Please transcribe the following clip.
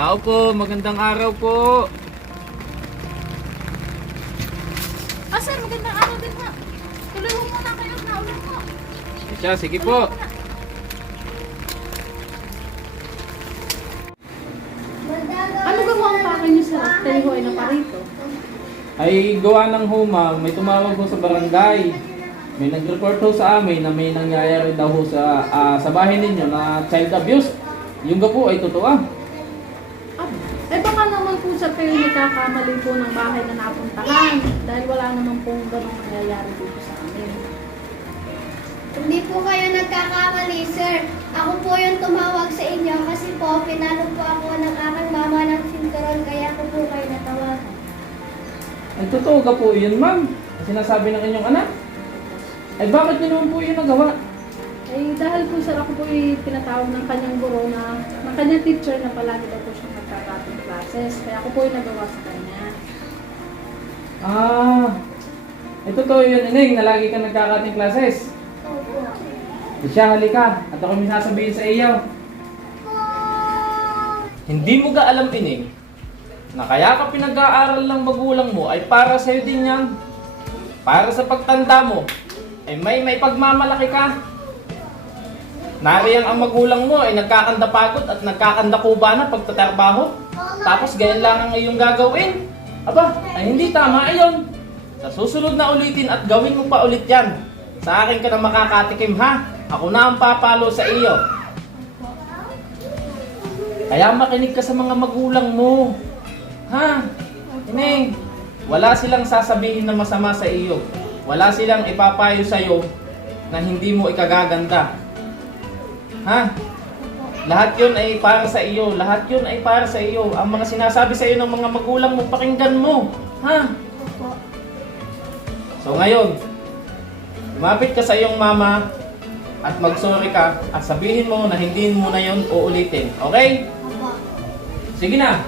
Tao po, magandang araw po. Ah, sir, magandang araw din po. Tuloy mo muna kayo. Naulan po. Siya, sige po. Ano ba ang pakay niyo, sir? Tayo ho ay naparito. Ay gawa ng huma, may tumawag ho sa barangay. May nag-report ho sa amin na may nangyayari daw ho sa, ah, sa bahay ninyo na child abuse. Yung ga po ay totoo. ah. Eh baka naman po sir kayo nagkakamali po ng bahay na napuntahan. Dahil wala naman pong ganong nangyayari dito sa amin. Hindi po kayo nagkakamali, sir. Ako po yung tumawag sa inyo kasi po, pinalo po ako ng aking mama ng sinturon kaya ako po kayo natawagan. Ay totoo ga po yun ma'am. Sinasabi ng inyong anak. Ay bakit niyo naman po yun nagawa? Eh dahil po sir ako po ay tinatawag ng kanyang guro na, ng kanyang teacher na palagi daw po siyang classes. Kaya ako po ay nagawa sa kanya. Ah, ay totoo yun ineng na lagi ka nagkakating classes. Opo. Siya, halika. At ako may sasabihin sa iyo. Hindi mo ga alam, Ining, na kaya ka pinag-aaral ng magulang mo ay para sa'yo din yan. Para sa pagtanda mo, ay may may pagmamalaki ka. Nariyang ang magulang mo ay nagkakanda pagod at nagkakanda kuba na pagtatrabaho. Tapos ganyan lang ang iyong gagawin. Aba, ay hindi tama iyon. Sa susunod na ulitin at gawin mo pa ulit yan. Sa akin ka na makakatikim ha. Ako na ang papalo sa iyo. Kaya makinig ka sa mga magulang mo. Ha? Ineng, wala silang sasabihin na masama sa iyo. Wala silang ipapayo sa iyo na hindi mo ikagaganda. Ha? Lahat yun ay para sa iyo. Lahat yun ay para sa iyo. Ang mga sinasabi sa iyo ng mga magulang mo, pakinggan mo. Ha? So ngayon, lumapit ka sa iyong mama at mag-sorry ka at sabihin mo na hindi mo na yon uulitin. Okay? Sige na.